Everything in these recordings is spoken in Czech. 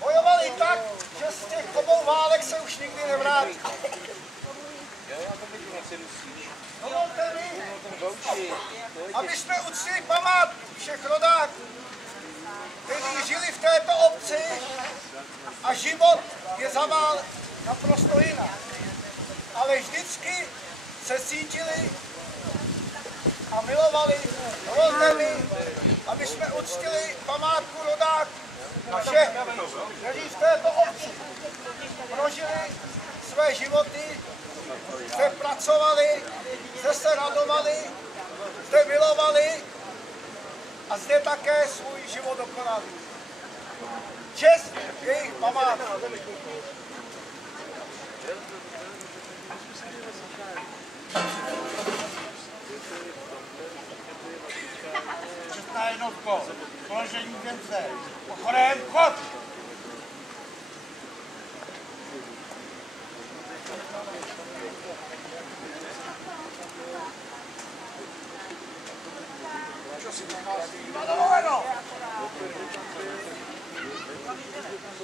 Bojovali tak, že z těch obou válek se už nikdy nevrátí. Dovolte mi, aby jsme uctili památku všech rodáků, kteří žili v této obci a život je za vál naprosto jinak. Ale vždycky se cítili a milovali. Dovolte mi, aby jsme uctili památku rodáků všech, kteří v této obci prožili své životy, zde pracovali, zde se radovali, zde milovali a zde také svůj život dokonali. Čest jejich památku. Čestná jednotko, položení věnce, pochodem chod!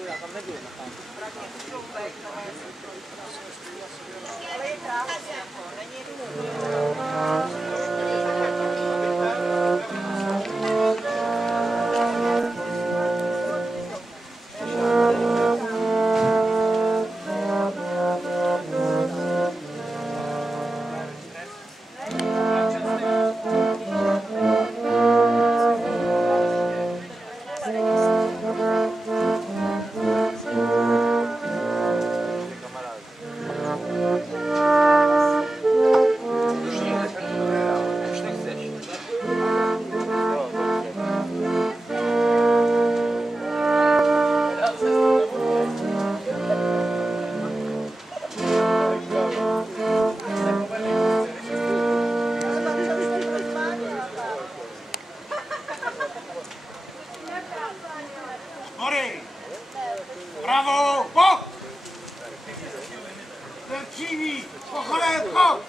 Já tam nebyl. Ale je krásně, není Bravo, bok! Ten kříví, pochodem chod!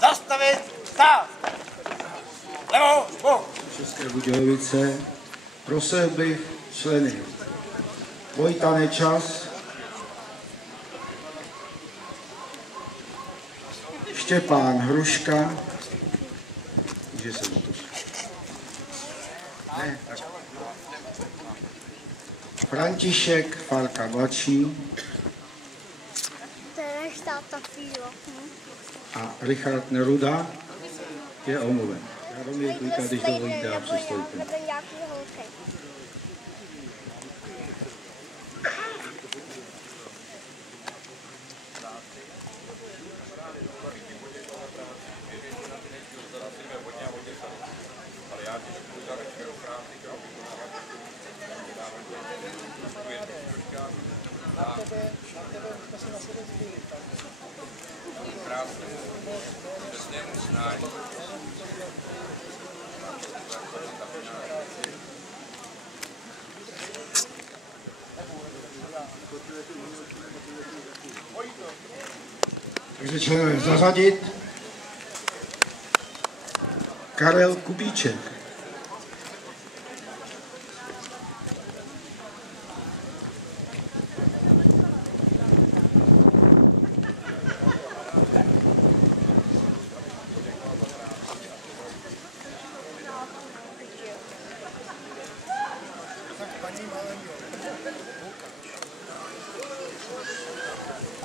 Zastavit, stát! Levo, bok! České Budějovice prosil bych členy Vojta Nečas, Štěpán Hruška, že se to ne, tak. František Falka mladší a Richard Neruda je omluven. Jaromír Klika, když dovolíte, a přistoupím. Takže členové zařadit Karel Kubíček.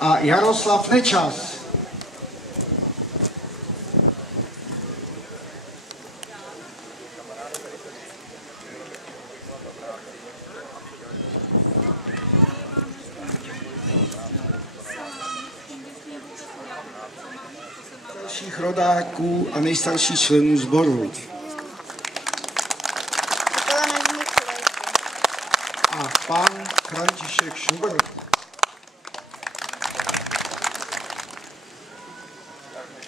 A Jaroslav Nečas. Dalších rodáků a nejstarších členů sboru. A pan František Šubert.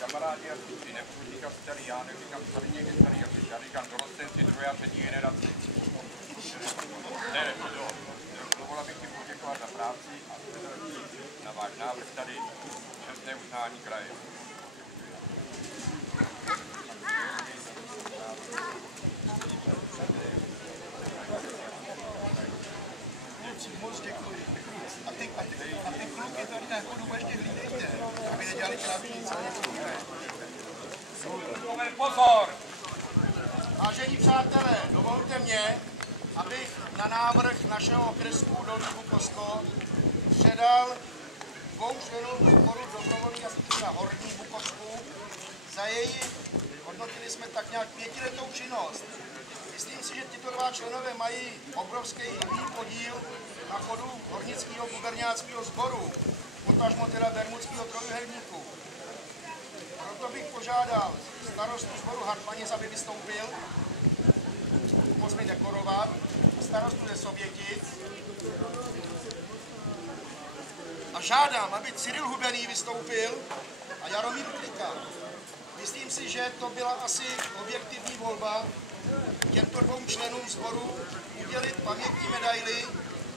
Kamarádi a služby, nebudu říkat starý, já neříkám starý, někde starý, já říkám dorostenci druhé a třetí generace. Ne, dovolila bych ti poděkovat za práci. spolupráci a na váš návrh tady čestné uznání kraje. Moc děkuji. A ty kluky tady na chodu ještě hlídejte, aby nedělali krávnice. Pozor! Vážení přátelé, dovolte mě, abych na návrh našeho okresku Dolní Bukovsko předal 2 členům sboru dobrovolných hasičů na Horní Bukovsku za jejich, hodnotili jsme tak nějak 5letou činnost. Myslím si, že tyto 2 členové mají obrovský podíl na chodu hornického guberňáckého sboru, potažmo teda bermudského trojúhelníku. Proto bych požádal starostu sboru Hartmanic, aby vystoupil, moc mi dekorovat, starostu ze Sobětic a žádám, aby Cyril Hubený vystoupil a Jaromír Klika. Myslím si, že to byla asi objektivní volba těmto 2 členům sboru udělit pamětní medaili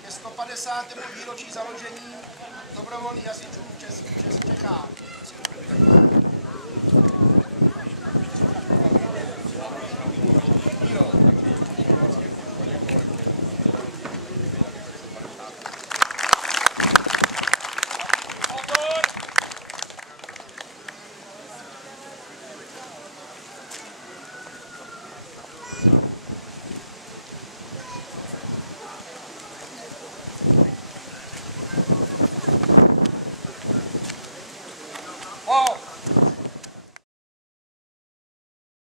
ke 150. výročí založení dobrovolných hasičů v Čechách.